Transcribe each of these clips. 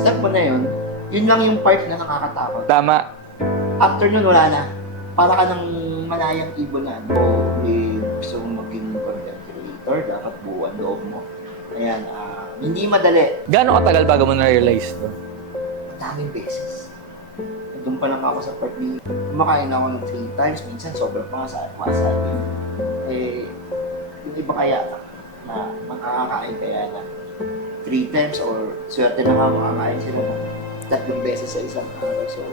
step mo na yun, yun lang yung part na nakakatakot. Tama. After nun, wala na. Para ka ng malayang ibon na ano. May gusto mong maging content creator, dapat buo ang loob mo. Ayan, ah, hindi madali. Gaano katagal bago mo na-realize to? Daming beses. Doon pa lang ako sa part ni kumakain ako ng three times, minsan sobrang pa nga sa sa akin. Eh, yung iba kaya na makakakain kaya na three times or swerte na nga makakain sila ng tatlong beses sa isang araw. So,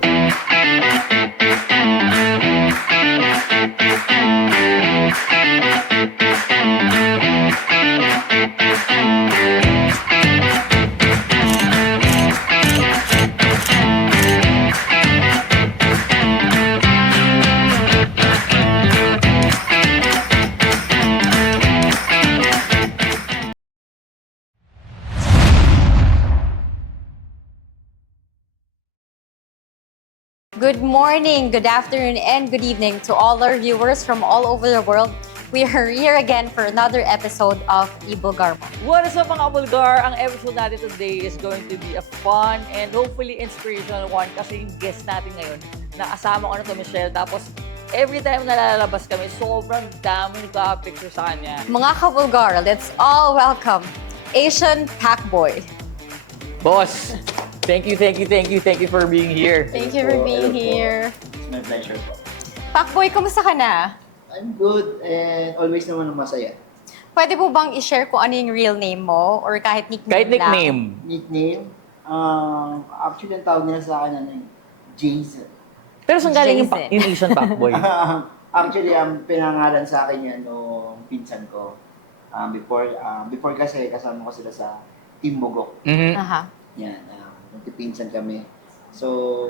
Good morning, good afternoon, and good evening to all our viewers from all over the world. We are here again for another episode of Ibo Garmo. What is up mga Bulgar? Ang episode natin today is going to be a fun and hopefully inspirational one kasi yung guest natin ngayon, nakasama ko na to Michelle. Tapos every time na lalabas kami, sobrang dami nagpa-picture sa kanya. Mga ka-Bulgar, let's all welcome Asian Pack Boy. Boss, thank you, thank you, thank you, thank you for being here. Thank you for po, being po. here. it's my pleasure po. Pack Boy, kumusta ka na? I'm good and always naman masaya. Pwede mo bang i-share kung ano yung real name mo or kahit nickname Kahit lang? nickname. Nickname, um, actually ang tawag nila sa akin ano eh, Jason. Pero saan galing yung, Jason. pa- yung Asian Packboy? actually, ang pinangalan sa akin yan nung pinsan ko. Um, before, um, before kasi kasama ko sila sa Team Bugok. Mhm. Aha. Yan, um, magpipinsan kami. So,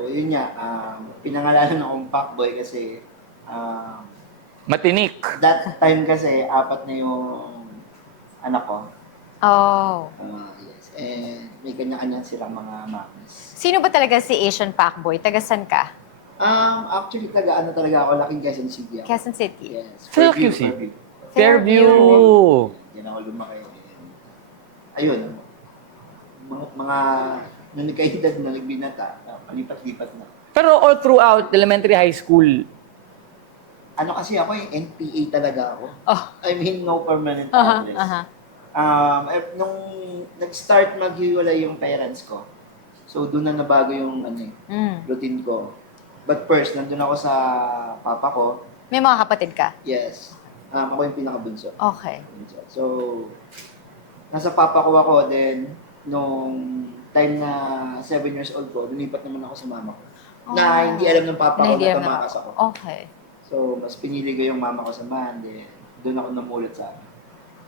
yun nga, um, pinangalanan akong Pacboy kasi um, Matinik. that time kasi apat na yung anak ko. Oh. Uh, yes. And may kanya-kanya silang mga mamis. Sino ba talaga si Asian Pack Boy? Taga saan ka? Um, actually, taga ano talaga ako, laking Quezon City ako. Quezon City. Yes. Fairview Fairview, City. Fairview. Fairview. Yan ako lumaki. Ayun. Mga, mga na nagkaedad na nagbinata, na palipat-lipat na. Pero all throughout elementary high school, Ano kasi ako, yung NPA talaga ako. Oh. I mean, no permanent Aha, address. aha. Um, eh, nung nag-start maghiwalay yung parents ko, so doon na nabago yung ano, eh, Mm. routine ko. But first, nandun ako sa papa ko. May mga kapatid ka? Yes. Um, ako yung pinakabunso. Okay. So, nasa papa ko ako, then, nung time na 7 years old ko, lumipat naman ako sa mama ko. Na Oh. hindi alam ng papa Na ko na ng- tumakas ako. Okay. So, mas pinili ko yung mama ko sa man, then, doon ako namulat sa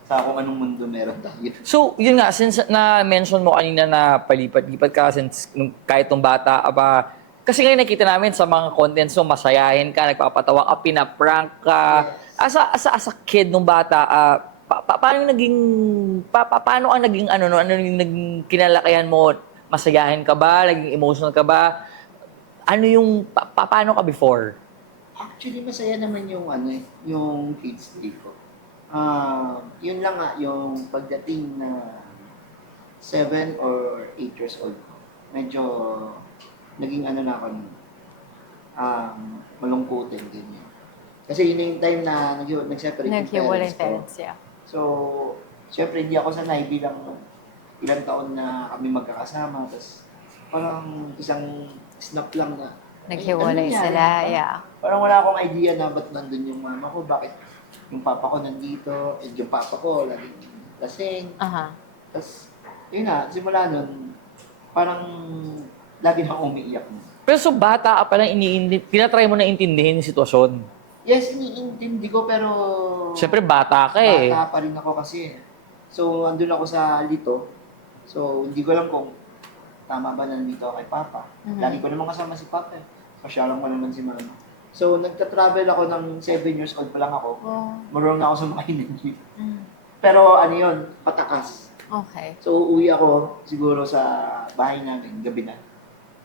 sa kung anong mundo meron tayo. So, yun nga, since na-mention mo kanina na palipat-lipat ka, since nung, kahit nung bata ka pa, kasi ngayon nakita namin sa mga contents mo, masayahin ka, nagpapatawa ka, pinaprank ka. As a, as a, as a kid nung bata, ah, pa, pa- paano naging, pa, pa- paano ang naging, ano, no, ano yung naging kinalakihan mo? Masayahin ka ba? Naging emotional ka ba? Ano yung, pa, pa- paano ka before? Actually, masaya naman yung ano eh, yung kids day ko. Ah, yun lang nga, yung pagdating na 7 or 8 years old ko, medyo naging ano na ako um, malungkutin ganyan. Kasi yun yung time na nag- nag-separate yung parents ko. parents, yeah. So, syempre hindi ako sanay bilang ilang taon na kami magkakasama. Tapos parang isang snap lang na ay, Naghiwalay ano sila, Parang- yeah. Parang wala akong idea na ba't nandun yung mama ko, bakit yung papa ko nandito, and yung papa ko laging lasing. Aha. Tapos, yun na, simula nun, parang lagi na akong umiiyak. Pero so bata ka palang iniindi, tinatry mo na intindihin yung sitwasyon. Yes, iniintindi ko, pero Siyempre, bata ka eh. bata pa rin ako kasi. So, andun ako sa lito. So, hindi ko alam kung tama ba na nandito ako kay Papa. Mhm. Lagi ko naman kasama si Papa. eh. Pasyalan ko naman si Mama. So, nagta-travel ako ng 7 years old pa lang ako. Oh. Marunong na ako sumakay ng jeep. Mm. Pero ano yun, patakas. Okay. So, uuwi ako siguro sa bahay namin, gabi na.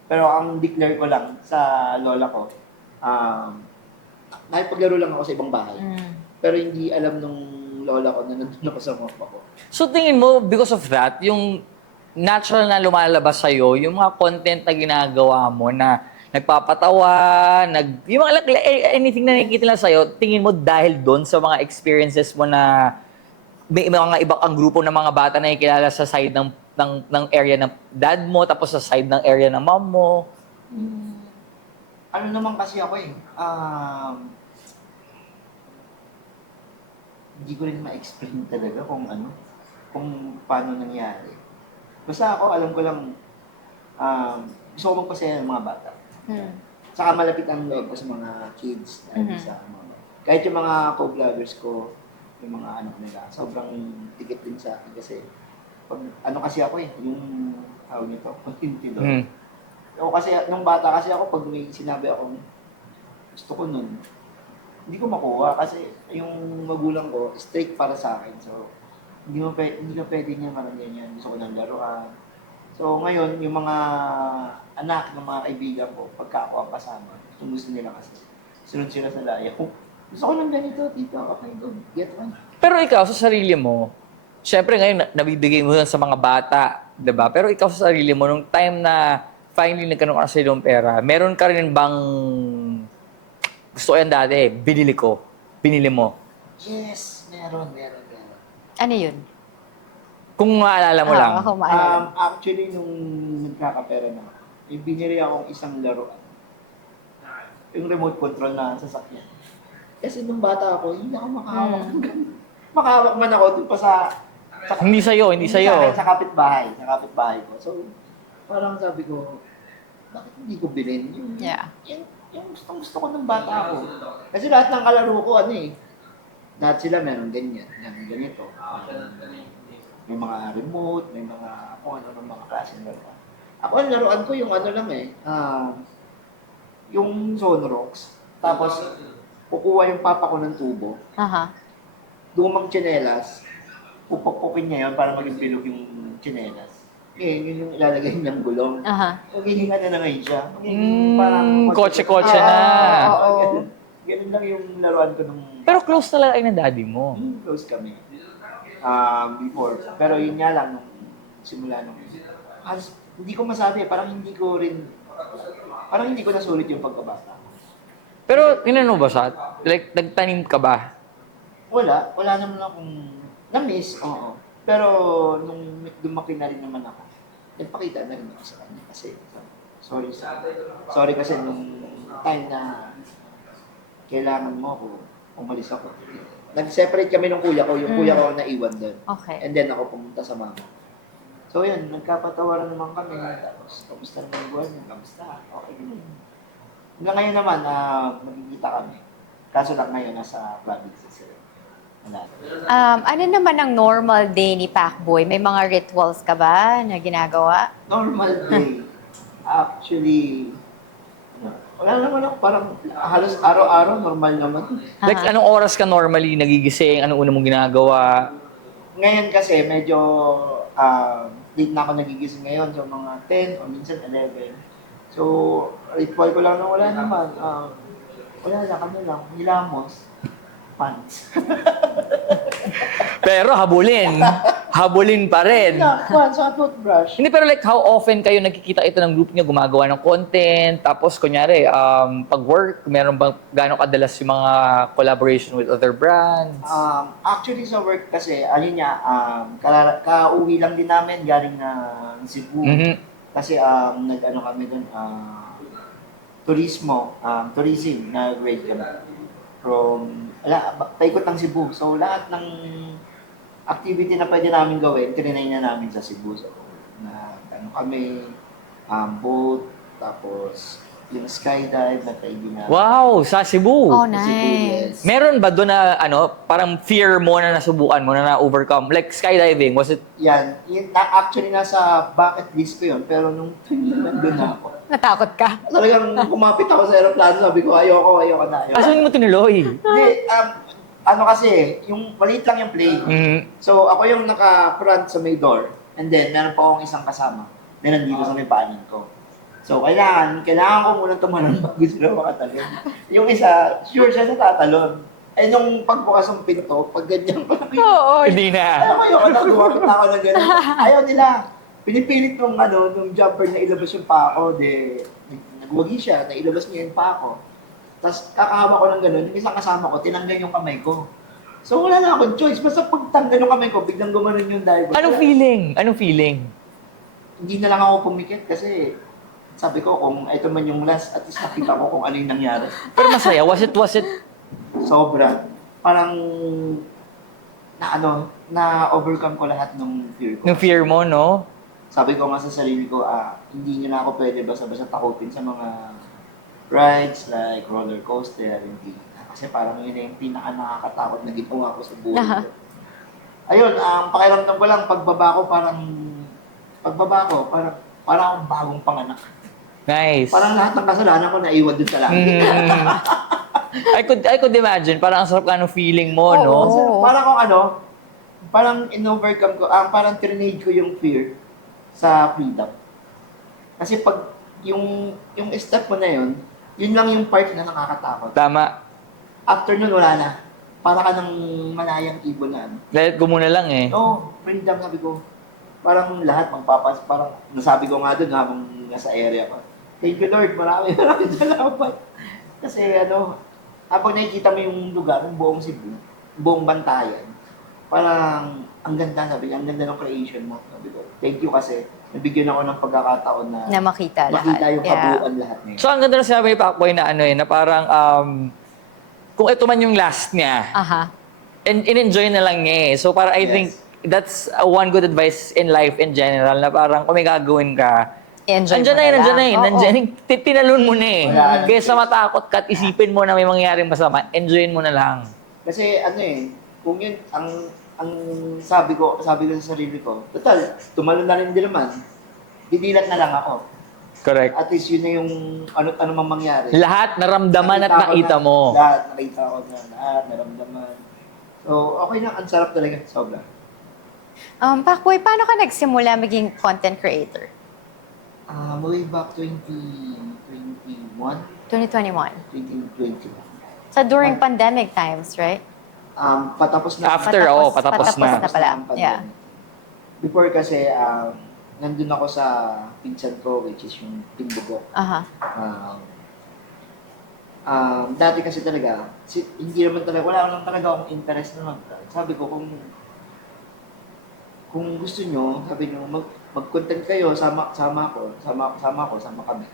Pero ang declare ko lang sa lola ko, um, nakipaglaro lang ako sa ibang bahay. Mm. Pero hindi alam nung lola ko na nandun ako sa mama ko. So tingin mo, because of that, yung natural na lumalabas sa'yo, yung mga content na ginagawa mo na nagpapatawa, nag, yung mga like, anything na nakikita lang sa'yo, tingin mo dahil doon sa mga experiences mo na may mga ibang ang grupo ng mga bata na nakikilala sa side ng, ng, ng area ng dad mo, tapos sa side ng area ng mom mo. Ano naman kasi ako eh, um, hindi ko rin ma-explain talaga kung ano, kung paano nangyari. Basta ako, alam ko lang, um, gusto ko magpasaya ng mga bata. Hmm. Saka malapit ang loob ko sa mga kids dahil Mhm. sa mga kahit yung mga co-vloggers ko, yung mga anak nila, sobrang tikit din sa akin kasi pag, ano kasi ako eh, yung tawag nito, kontinti Mm. Ako kasi, nung bata kasi ako, pag may sinabi ako, gusto ko nun, hindi ko makuha kasi yung magulang ko, strict para sa akin. So, hindi mo pwede, hindi ka pwede niya maramihan yan. Gusto ko ng laruan. So, ngayon, yung mga anak ng mga kaibigan ko, pagka ako ang kasama, gusto nila kasi. Sunod sila sa layo. Gusto ko ng ganito, tito, okay, go, get one. Pero ikaw, sa sarili mo, syempre ngayon, na- nabibigay mo yun sa mga bata, 'di ba? Pero ikaw sa sarili mo, nung time na finally nagkaroon ka sa iyong pera, meron ka rin bang gusto ko yan dati, binili ko, binili mo. Yes, meron, meron, meron. Ano yun? Kung maalala mo Ah, lang. ako maalala. Um, actually, nung nagkakapera na, ako, may binili akong isang laruan. Yung remote control na sasakyan. Kasi nung bata ako, hindi ako makahawak. makahawak man ako dun pa sa... sa hindi sa'yo, hindi sa sa'yo. akin, Sa kapitbahay. Sa kapitbahay ko. So, parang sabi ko, bakit hindi ko bilhin? Yung, Yeah. yung, yung gustong gusto ko ng bata ako. Kasi lahat ng kalaro ko, ano eh, lahat sila meron ganyan, yan, ganito. May mga remote, may mga kung ano ng mga klase ng laruan. Ako ang laruan ko yung ano lang eh, ah, yung Sonrox. Tapos, kukuha yung papa ko ng tubo, Aha. lumang tsinelas, pupukpukin niya yun para maging bilog yung tsinelas. Ngayon, yun yung ilalagay niyang gulong. Aha. Maghihinga na na ngayon siya. Mm, kotse-kotse Ah, na. oo, Oo. ganun. Ganun lang yung laruan ko nung Pero close talaga ay ng daddy mo. nung close kami. Um, before. Pero yun nga lang, nung simula nung... Halos, hindi ko masabi, parang hindi ko rin... Parang hindi ko nasulit yung pagkabata. Pero, inano ba siya? Like, nagtanim ka ba? Wala. Wala naman akong... Na-miss, oo. Pero nung lumaki na rin naman ako, nagpakita na rin ako sa kanya kasi sorry sa sorry kasi nung time na kailangan mo ako, umalis ako. Nag-separate kami ng kuya ko, yung kuya ko ang naiwan doon. Okay. And then ako pumunta sa mama. So yun, nagkapatawaran naman kami. Tapos, kamusta naman yung buhay niya? Kamusta? Okay naman. Hanggang ngayon naman, na magkikita kami. Kaso lang ngayon, nasa province sila. Um, ano naman ang normal day ni Pacboy? May mga rituals ka ba na ginagawa? Normal day. Actually, wala naman ako. Parang halos araw-araw, normal naman. Like, Aha. anong oras ka normally nagigising? Anong una mong ginagawa? Ngayon kasi, medyo ah, late na ako nagigising ngayon. So, mga 10 o minsan 11. So, ritual ko lang na wala naman. Ah, wala lang, kami lang. Hilamos. Pants. Pero habulin. habulin pa rin. Yeah, pants sa toothbrush. Hindi, pero like, how often kayo nagkikita ito ng group niyo, gumagawa ng content, tapos kunyari, um, pag work, meron bang gano'ng kadalas yung mga collaboration with other brands? Um, actually sa work kasi, alin niya, um, ka- ka-uwi lang din namin galing na Cebu. Mhm. Kasi um, nag-ano kami doon, ah, turismo, um, tourism na grade kami. From, ala, ba- paikot ng Cebu. So lahat ng activity na pwede namin gawin, trinay na namin sa Cebu. So, na, ano kami, um, boat, tapos yung skydive na namin. Wow, sa Cebu. Oh, Sa Cebu, nice. yes. Meron ba doon na, ano, parang fear mo na nasubukan mo, na na-overcome? Like skydiving, was it, Yan, yun, na, actually nasa bucket list ko yun, pero nung nandun na ako, Natakot ka? talagang kumapit ako sa aeroplano, sabi ko, ayoko, ayoko na. Ayoko. asa mo tinuloy? Hindi, um, ano kasi, yung maliit lang yung plane. Mhm. So, ako yung naka-front sa may door, and then meron pa akong isang kasama na nandito sa may paanin ko. So, kailangan, kailangan ko munang tumalon bago sila makatalon. Yung isa, sure siya na tatalon. Eh, nung pagbukas ng pinto, pag ganyan pa, Oo. Hindi na. Alam mo yun, nagumapit na ako ng gano'n. Ayaw nila. pinipilit nung ano, nung jumper na ilabas yung pa ako, de, nagwagi siya, na ilabas niya yung pa ako. Tapos kakahawa ko ng ganun, yung isang kasama ko, tinanggal yung kamay ko. So wala na akong choice. Basta pag tanggal yung kamay ko, biglang gumanon yung diver. Anong feeling? Anong feeling? Hindi na lang ako pumikit kasi sabi ko kung ito man yung last, at least nakita ko kung ano yung nangyari. Pero masaya. Was it, was it? Sobra. Parang na ano, na overcome ko lahat ng fear ko. Yung fear mo, no? Sabi ko nga sa sarili ko, ah, hindi nyo na ako pwede basta-basta takutin sa mga rides like roller coaster, hindi. Kasi parang yun na yung pinaka nakakatakot na ginawa ko sa buhay Aha. ko. Ayun, ang pakiramdam ko lang, pagbaba ko parang, pagbaba ko, parang, parang akong bagong panganak. Nice. Parang lahat ng kasalanan ko naiwan dun sa langit. Mm. I could I could imagine parang ang sarap ka ng feeling mo, Oo, no? kasi Parang kung ano, parang in-overcome ko, ah, parang trinade ko yung fear sa freedom. Kasi pag yung yung step mo na yun, yun lang yung part na nakakatakot. Tama. After nun, wala na. Para ka ng malayang ibon na ano. Let go muna lang eh. Oo, oh, freedom sabi ko. Parang lahat magpapas, parang nasabi ko nga doon habang nasa area ko. Thank you Lord, marami maraming salamat. Kasi ano, habang nakikita mo yung lugar, yung buong Cebu, buong Bantayan, parang ang ganda sabi ang ganda ng creation mo. Sabi ko, thank you kasi nabigyan ako ng pagkakataon na, Na makita lahat. makita yung Yeah. kabuuan lahat ngayon. So ang ganda na sinabi ni Pacboy na ano eh, na parang um, kung ito man yung last niya, Aha. and in-enjoy na lang niya eh. So para I Yes. think that's uh, one good advice in life in general na parang kung may gagawin ka, Enjoy Andiyan mo na yun, lang. nandiyan na yun. Ti- tinalon mo na eh. Wala. Kaysa matakot ka at isipin mo na may mangyaring masama, enjoyin mo na lang. Kasi ano eh, kung yun, ang ang sabi ko, sabi ko sa sarili ko, total, tumalon na rin din naman, didilat na lang ako. Correct. At least yun na yung ano, ano mang mangyari. Lahat naramdaman at ko nakita na- mo. Lahat, nakita ko na lahat, naramdaman. So, okay na, ang sarap talaga, sobra. Um, Pakboy, paano ka nagsimula maging content creator? Ah, way back 2021, 2021. 2020. So during pandemic times, right? Um, patapos na. After, oo, patapos patapos na. na pala. Yeah. Before kasi, um, nandun ako sa pinsan ko, which is yung Timbugok. Aha. Um, um, dati kasi talaga, si, hindi naman talaga, wala naman talaga akong interest na mag Sabi ko, kung kung gusto nyo, sabi nyo, mag, mag-content kayo, sama, sama ko, sama, sama ko, sama kami.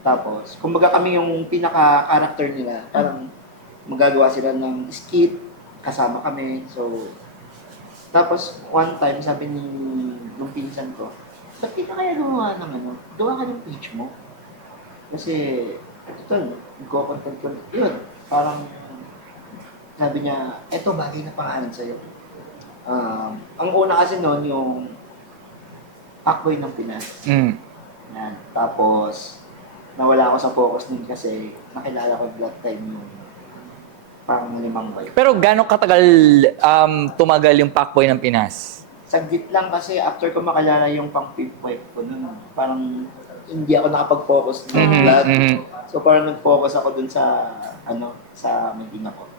Tapos, kumbaga kami yung pinaka-character nila, parang magagawa sila ng skit, kasama kami, so, tapos, one time, sabi ni, nung pinsan ko, ba't di ka kaya gumawa ng ano, gawa ka ng page mo? Kasi, ito, nagko-content ko, yun, parang, sabi niya, eto, bagay na pangalan sa'yo. Um, ang una kasi noon, yung Pakboy ng Pinas. Mm. Yan. Tapos, nawala ako sa focus nun kasi nakilala ko that time yung pang limang bay. Pero gano'ng katagal um, tumagal yung Pacboy ng Pinas? Saglit lang kasi after ko makilala yung pang fifth wife ko nun, parang hindi ako nakapag-focus ng Mhm, vlog. mhm. So parang nag-focus ako dun sa, ano, sa Medina ko.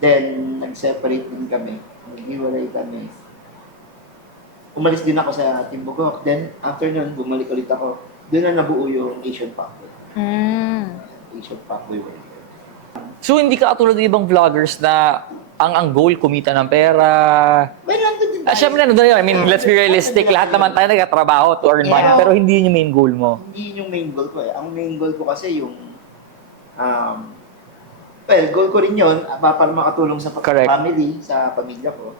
Then, nag-separate din kami. Nag-iwalay kami. Umalis din ako sa Timbukok. Then, after nun, bumalik ulit ako. Doon na nabuo yung Asian Pathway. Mm. Asian Pathway World. So hindi ka katulad ng ibang vloggers na ang ang goal kumita ng pera. May nandun din Ah, syempre nandun yun. I mean, let's be realistic. Lahat naman tayo nagtatrabaho to earn money. Yeah. Pero hindi yun yung main goal mo. Hindi yun yung main goal ko eh. Ang main goal ko kasi yung um, well, goal ko rin yun ah, para makatulong sa Correct. family, sa pamilya ko.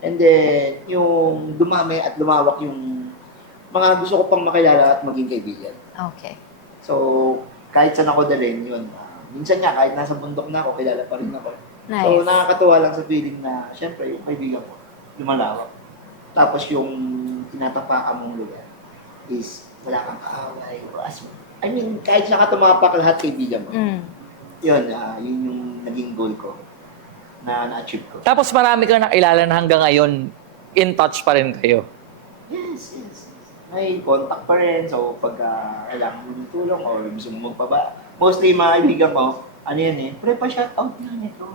And then, yung dumami at lumawak yung mga gusto ko pang makilala at maging kaibigan. Okay. So, kahit saan ako dalhin, yun. ah, minsan nga, kahit nasa bundok na ako, kilala pa rin ako. Nice. So, nakakatuwa lang sa feeling na, syempre, yung kaibigan mo, lumalawak. Tapos yung tinatapakan mong lugar is wala kang kaaway. I mean, kahit saan ka tumapak lahat kaibigan mo. Mm. Yun, ah, yun yung naging goal ko na na-achieve ko. Tapos marami ka nakilala na hanggang ngayon, in touch pa rin kayo. Yes, yes. May contact pa rin. So, pagka kailangan mo ng tulong or gusto mo magpaba. Mostly, mga kaibigan ko, ano yan eh, pre pa shout out na nito.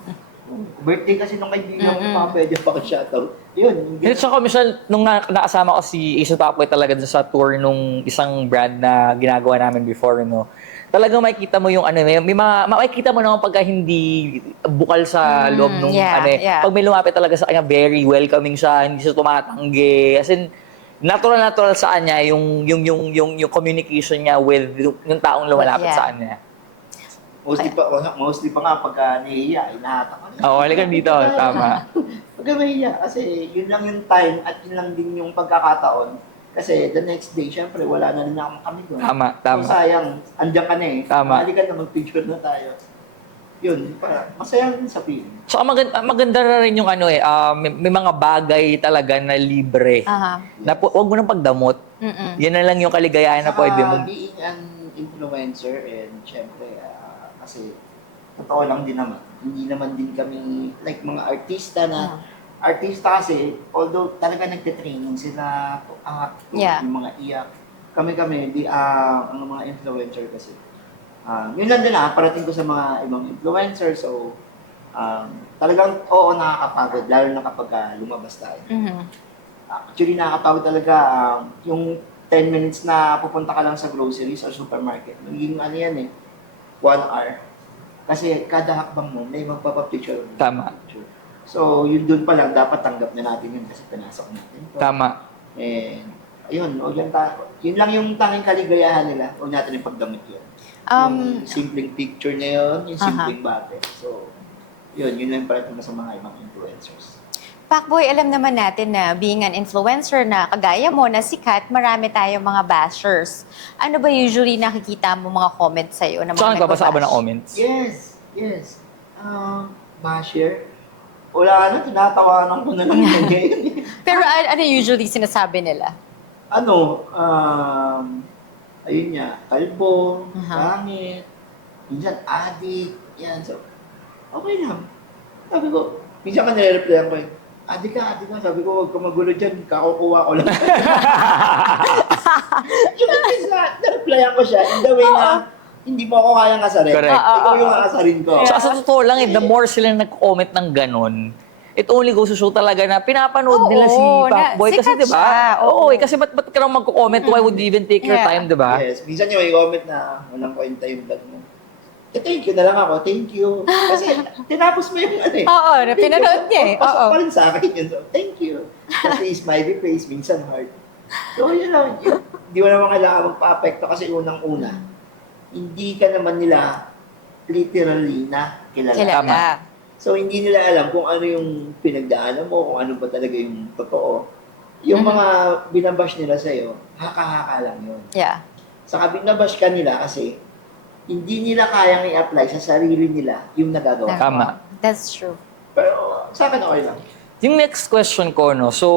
Birthday kasi nung kaibigan ko, Mm-mm. baka pwede pa ko shoutout. Yun. Hindi, tsaka minsan, nung na, nakasama ko si Ace Papoy talaga sa tour nung isang brand na ginagawa namin before, no? Talagang makikita mo yung ano, may, may mga, makikita mo naman pagka hindi bukal sa Mm, loob nung yeah, ano eh. yeah. Pag may lumapit talaga sa kanya, very welcoming siya, hindi siya tumatanggi. As in, natural natural sa kanya yung yung yung yung, yung communication niya with yung, yung taong lumalapit Yeah. sa kanya. Mostly pa, mostly pa nga pagka nahihiya, inahatak ko. Oo, halika dito, tama. Pagka mahihiya, kasi yun lang yung time at yun lang din yung pagkakataon. Kasi the next day, syempre, wala na rin akong kami doon. Tama, tama. So, sayang, andyan ka na eh. Tama. Halika na, mag-picture na tayo. Yun, para, masaya rin sa feeling. Tsaka maganda, maganda na rin yung ano eh, ah, may, may mga bagay talaga na libre. Aha. Na pu- huwag mo nang pagdamot. Mm-mm. Yan na lang yung kaligayahan na pwede mo. being an influencer and syempre, ah, kasi totoo lang din naman. Hindi naman din kami, like mga artista na, artista kasi, although talaga nagte-training sila act, Yeah. yung mga iyak. Kami-kami, di, ah, ang mga influencer kasi. Ah, yun lang din ah, parating ko sa mga ibang influencer. So, um, talagang oo nakakapagod, lalo na kapag ah, lumabas tayo. Mhm. Actually, nakakapagod talaga um, yung 10 minutes na pupunta ka lang sa groceries or supermarket. Magiging ano yan eh, 1 hour. Kasi kada hakbang mo, may magpapapicture. Tama. Picture. So, yun dun pa lang, dapat tanggap na natin yun kasi pinasok natin. to. Tama. And, ayun, o yan ta- yun lang yung tanging kaligayahan nila. Huwag natin yung pagdamit yun. Um, yung simpleng picture na yun, yung simpleng bate. So, yun, yun lang ko sa mga ibang influencers. Pacboy, alam naman natin na being an influencer na kagaya mo na sikat, marami tayong mga bashers. Ano ba usually nakikita mo mga comments sa'yo? Na mga nagbabasa ka ba ng nagbabash? comments? Yes, yes. Um, basher. Wala na, tinatawanan ko na lang yan ngayon. Pero a- ano usually sinasabi nila? ano, um, ayun nga, kalbo, Aha. pangit, minsan adik, yan. So, okay lang. Sabi ko, minsan ka nire-replyan ko eh, adik ka, adik ka. Sabi ko, huwag ka magulo dyan, kakukuha ko lang. yung minsan nire-replyan ko siya in the way na, hindi mo ako kayang asarin. Correct. Ikaw Oo, yung oo. asarin ko. Tsaka sa totoo lang eh, the more sila nag-comment ng ganon, it only goes to show talaga na pinapanood Oo, nila si na- Pacboy. Kasi sikat di ba? oo. Oo, eh, kasi ba't, ba't ka lang magko-comment? Why would you even take your Yeah. time, di ba? Yes, minsan yung may comment na walang kwenta yung vlog mo. Eh, thank you na lang ako. Thank you. Kasi tinapos mo yung ano eh. Oo, na Thank you. pinanood niya eh. Pasok Oo. pa rin sa akin yun. So, thank you. Kasi smiley face, minsan heart. So, yun lang. Yun. Hindi mo naman kailangan magpa-apekto kasi unang-una, hindi ka naman nila literally na kilala. Kilala. So, hindi nila alam kung ano yung pinagdaanan mo, kung ano ba talaga yung totoo. Yung Mhm. mga binabash nila sa'yo, haka-haka lang yun. Yeah. Saka binabash ka nila kasi hindi nila kayang i-apply sa sarili nila yung nagagawa. Tama. That's true. Pero sa akin okay lang. Yung next question ko, no, so,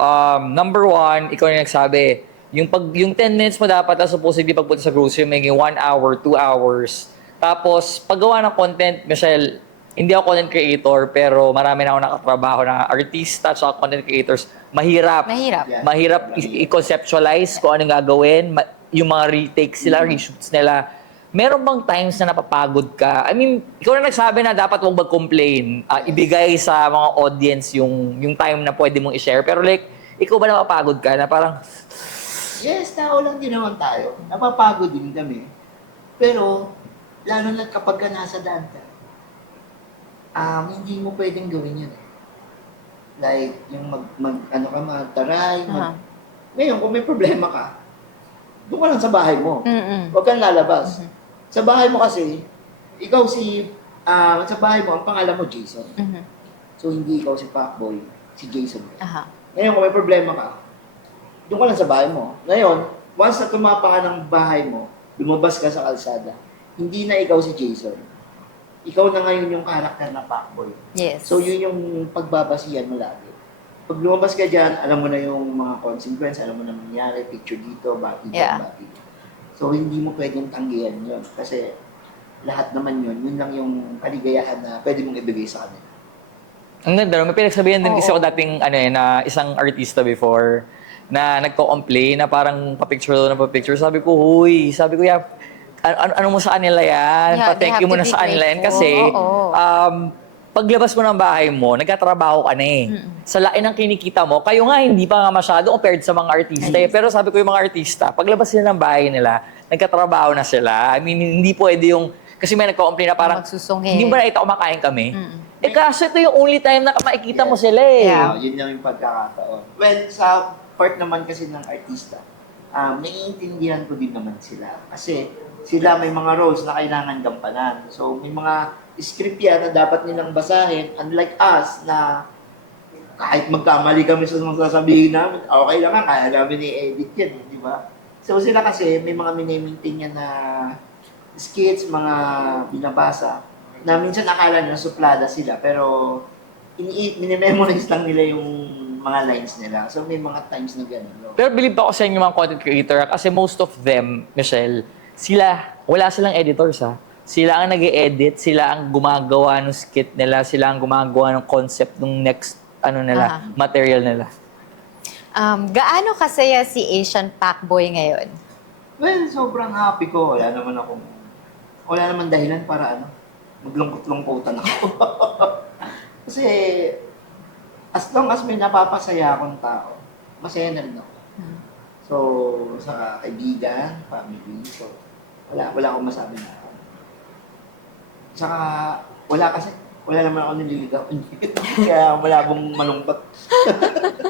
um, number one, ikaw na nagsabi, yung, pag, yung 10 minutes mo dapat na supposedly pagpunta sa grocery, may 1 hour, 2 hours. Tapos, paggawa ng content, Michelle, hindi ako content creator, pero marami na ako nakatrabaho na artista at content creators. Mahirap. Mahirap. Yeah. Mahirap i- i-conceptualize kung anong gagawin, ma- yung mga retakes nila, reshoots nila. Meron bang times na napapagod ka? I mean, ikaw na nagsabi na dapat huwag mag-complain. Ah, ibigay sa mga audience yung yung time na pwede mong i-share. Pero like, ikaw ba napapagod ka na parang, Yes, tao lang din naman tayo. Napapagod din kami. Pero, lalo na kapag ka nasa daan ka, um, hindi mo pwedeng gawin yun. eh. Like, yung mag, mag ano ka, magtaray, mag... Ngayon, kung may problema ka, doon ka lang sa bahay mo. Mm-mm. Huwag kang lalabas. Mhm. Sa bahay mo kasi, ikaw si, ah, sa bahay mo, ang pangalan mo Jason. Mhm. So, hindi ikaw si Pacboy, si Jason. Aha. Ngayon, kung may problema ka, doon ka lang sa bahay mo. Ngayon, once na tumapa ka ng bahay mo, lumabas ka sa kalsada, hindi na ikaw si Jason. Ikaw na ngayon yung karakter na Pacboy. Yes. So, yun yung pagbabasihan mo lagi. Pag lumabas ka dyan, alam mo na yung mga consequence, alam mo na nangyari, picture dito, dito, Yeah. dito. So, hindi mo pwedeng tanggihan yun. Kasi lahat naman yun, yun lang yung kaligayahan na pwede mong ibigay sa kanila. ang ganda, may pinagsabihan din kasi Oo. ako dating ano, eh, na isang artista before na nagko-complain na parang pa-picture daw na pa-picture. Sabi ko, huy, sabi ko, yeah, ano, ano, ano mo sa kanila yan? Yeah, they Pa-thank have you to be sa kanila yan grateful. kasi Oo. um, paglabas mo ng bahay mo, nagkatrabaho ka na eh. Sa laki ng kinikita mo, kayo nga hindi pa nga masyado compared sa mga artista eh. Pero sabi ko yung mga artista, paglabas nila ng bahay nila, nagkatrabaho na sila. I mean, hindi pwede yung, kasi may nagko-complain na parang, Magsusungit. hindi ba nakita kumakain kami? Eh kaso ito yung only time na makikita mo sila eh. Yeah. Ah, yun lang yung pagkakataon. Well, sa part naman kasi ng artista, um, naiintindihan ko din naman sila. Kasi sila may mga roles na kailangan gampanan. So, may mga script yan na dapat nilang basahin. Unlike us na kahit magkamali kami sa mga sasabihin namin, okay lang kaya namin i-edit yan, eh, di ba? So, sila kasi may mga miniminting yan na skits, mga binabasa, na minsan akala nila suplada sila, pero ini minimemorize lang nila yung mga lines nila. So, may mga times na gano'n. no? Pero believe ako sa inyo mga content creator kasi most of them, Michelle, sila, wala silang editors ha. Sila ang nag edit sila ang gumagawa ng skit nila, sila ang gumagawa ng concept ng next ano nila, Ah. material nila. Um, gaano kasaya si Asian Packboy ngayon? Well, sobrang happy ko. Wala naman akong, wala naman dahilan para ano, maglungkot-lungkotan ako. Kasi, as long as may napapasaya akong tao, masaya na rin ako. So, sa kaibigan, family, so, wala, wala akong masabi na. Saka, wala kasi, wala naman ako nililigaw. Kaya malabong malungkot.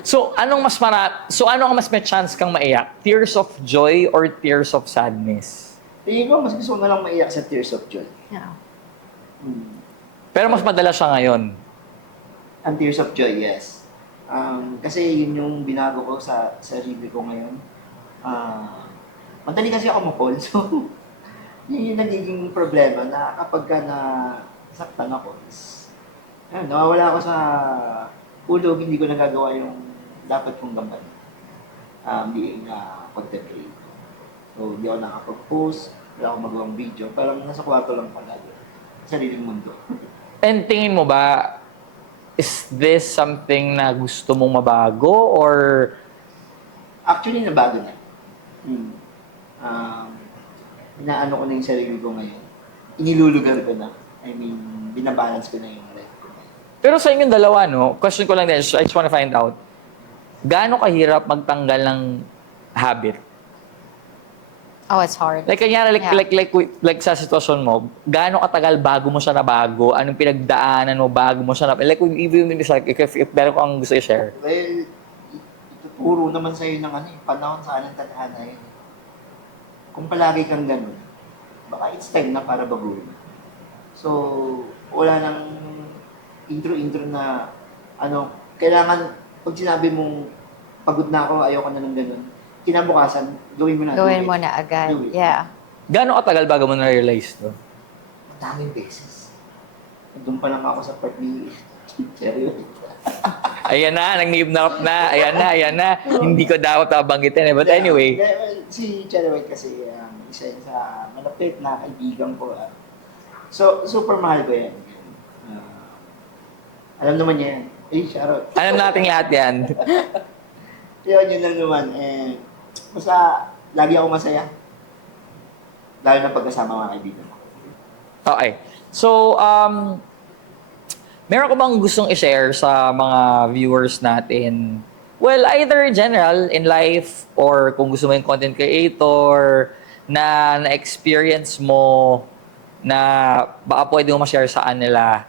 So, anong mas mara So, ano ang mas may chance kang maiyak? Tears of joy or tears of sadness? Tingin ko, mas gusto ko na lang maiyak sa Tears of Joy. Yeah. Hmm. Pero mas madala siya ngayon. Ang Tears of Joy, yes. Um, kasi yun yung binago ko sa sarili ko ngayon. Ah, madali kasi ako mapol. So, yun yung nagiging problema na kapag ka na saktan ako is, ayun, nawawala ako sa hulog, hindi ko nagagawa yung dapat kong gampanin. Um, being a content creator. So, hindi ako nakapag-post, wala akong magawang video, parang nasa kwarto lang palagi. Sariling mundo. And tingin mo ba, is this something na gusto mong mabago or Actually, nabago na. Hmm. Um, inaano ko na yung sarili ko ngayon. Inilulugar ko na. I mean, binabalance ko na yung life ko. Pero sa inyong dalawa, no, question ko lang din, I just wanna find out, gaano kahirap magtanggal ng habit? Oh, it's hard. Like, kanyari, like, Yeah. like, like, like, sa sitwasyon mo, gaano katagal bago mo siya nabago? Anong pinagdaanan mo bago mo siya nabago? Like, even if, like, if, if meron kang gusto i-share. Well, ituturo naman sa'yo ng ano, eh, panahon sa anong tadhana yun. Kung palagi kang ganun, baka it's time na para baguhin. So, wala nang intro-intro na, ano, kailangan, pag sinabi mong, pagod na ako, ayoko na ng ganun, kinabukasan, gawin mo na. Gawin mo na agad. Do it. Yeah. Gaano katagal bago mo na-realize to? Daming beses. Doon pa lang ako sa part ni Cherry. Ayan na, nag-name na na. Ayan na, ayan na. Hindi ko dapat babanggitin eh. But anyway, Yeah, well, si Cherry White kasi, um, isa yun sa malapit na kaibigan ko. ah. So, super mahal ko yan. Ah, alam naman niya yan. Eh, Charot. alam nating lahat yan. Yun, yun lang naman. Eh, basta, lagi ako masaya. Lalo na pagkasama mga kaibigan ko. Okay. So, um, meron ko bang gustong i-share sa mga viewers natin? Well, either general in life or kung gusto mo yung content creator na na-experience mo na baka pwede mo ma-share sa kanila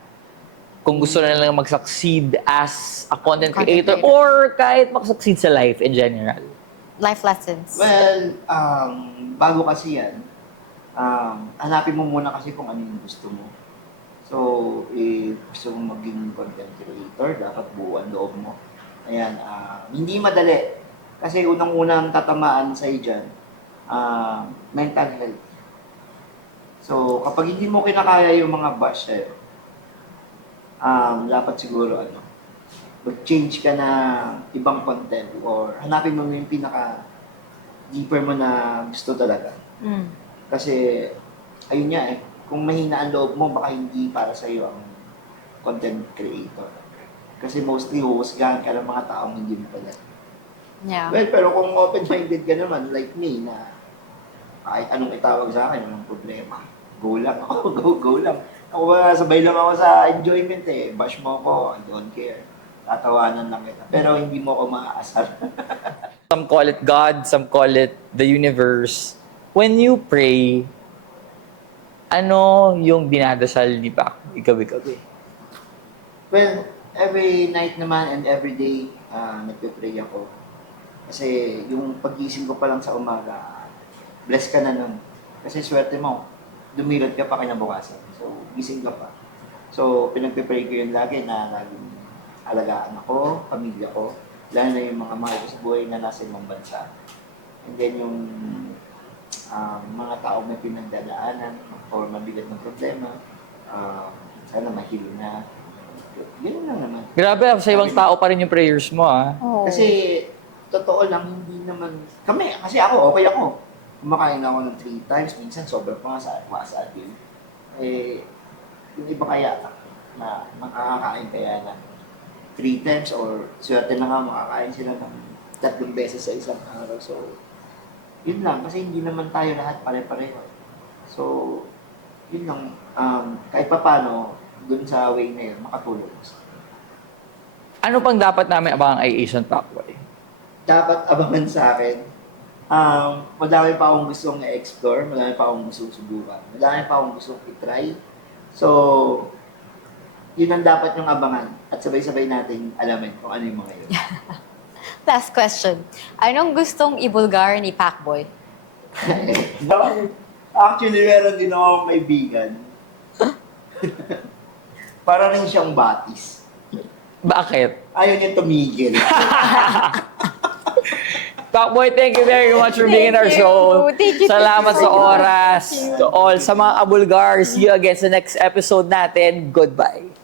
kung gusto na nilang mag-succeed as a content, Content creator, creator. or kahit mag-succeed sa life in general. Life lessons. Well, um, bago kasi yan, um, hanapin mo muna kasi kung ano yung gusto mo. So, if gusto mo maging content creator, dapat buo ang loob mo. Ayan, ah, hindi madali. Kasi unang-unang tatamaan sa'yo dyan, ah, mental health. So, kapag hindi mo kinakaya yung mga bash sa'yo, um, dapat siguro ano, mag-change ka na ibang content or hanapin mo yung pinaka deeper mo na gusto talaga. Mm. Kasi, ayun nga eh, kung mahina ang loob mo, baka hindi para sa iyo ang content creator. Kasi mostly huhusgahan ka ng mga taong hindi mo pala. Yeah. Well, pero kung open-minded ka naman, like me, na kahit anong itawag sa akin, walang problema. Go lang ako, go, go lang. Ako ba, sabay lang ako sa enjoyment eh. Bash mo ko, I don't care. Tatawanan lang kita. Pero hindi mo ako maaasar. Some call it God, some call it the universe. When you pray, ano yung dinadasal ni Pac gabi-gabi? well, every night naman and every day, uh, nagpe-pray ako. Kasi yung pagising ko pa lang sa umaga, bless ka na nun. Kasi swerte mo, dumilot ka pa kinabukasan. So, gising ka pa. So, pinagpe-pray ko yun lagi na laging alagaan ako, pamilya ko, lalo na yung mga mahal ko sa buhay na nasa ibang bansa. And then yung um, mga tao may pinagdadaanan or mabigat ng problema, um, sana mahilo na. Yun lang naman. Grabe, sa ibang tao pa rin yung prayers mo, ah. Oh. Kasi, totoo lang, hindi naman, kami, kasi ako, okay ako. Kumakain ako ng three times, minsan sobrang pa nga sa sa atin. Eh, yung iba kaya, na makakakain kaya na three times or swerte na nga makakain sila ng tatlong beses sa isang araw. So, yun lang, kasi hindi naman tayo lahat pare-pareho. So, yun lang, um, kahit pa paano, dun sa way na yun, makatulong. Ano pang dapat namin abangan ay Asian Pacboy? dapat abangan sa akin. Um, madami pa akong gustong i-explore, madami pa akong gustong subukan, madami pa akong gustong i-try. So, yun ang dapat yung abangan at sabay-sabay natin alamin kung ano yung mga yun. Last question. Anong gustong ibulgar ni Pacboy? Actually, meron din akong kaibigan. Para rin siyang batis. Bakit? Ayaw niya tumigil. Pacboy, thank you very much for being in our Thank you. show. Thank you, Salamat thank you sa oras. To all, sa mga abulgars, see you again sa next episode natin. Goodbye.